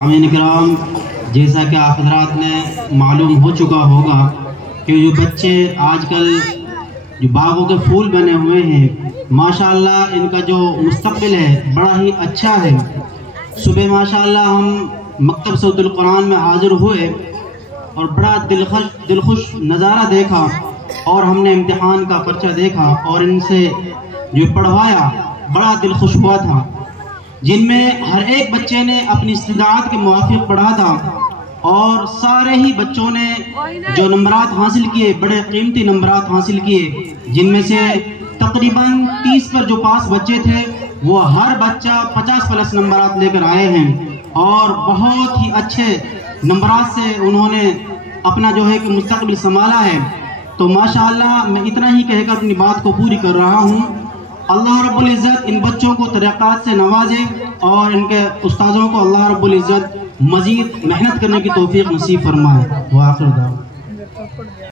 इकराम, जैसा कि आप हज़रात ने मालूम हो चुका होगा कि जो बच्चे आजकल जो बागों के फूल बने हुए हैं, माशाअल्लाह इनका जो मुस्तक़बिल है बड़ा ही अच्छा है। सुबह माशाअल्लाह हम मकतब सऊदुल कुरान में हाज़िर हुए और बड़ा दिलखुश नज़ारा देखा और हमने इम्तिहान का पर्चा देखा और इनसे जो पढ़वाया बड़ा दिल खुश हुआ था, जिनमें हर एक बच्चे ने अपनी इस्तिदात के मुवाफिक पढ़ा था और सारे ही बच्चों ने जो नंबरात हासिल किए बड़े कीमती नंबरात हासिल किए, जिनमें से तकरीबन 30 पर जो पास बच्चे थे वो हर बच्चा 50 प्लस नंबरात लेकर आए हैं और बहुत ही अच्छे नंबरात से उन्होंने अपना जो है कि मुस्तक़बिल संभाला है। तो माशाअल्लाह मैं इतना ही कहकर अपनी बात को पूरी कर रहा हूँ। अल्लाह रब्बुल इज़्ज़त इन बच्चों को तरीक़ात से नवाजे और इनके उस्तादों को अल्लाह रब्बुल इज़्ज़त मज़ीद मेहनत करने की तौफ़ीक़ नसीब फरमाए। व आखिर दावा।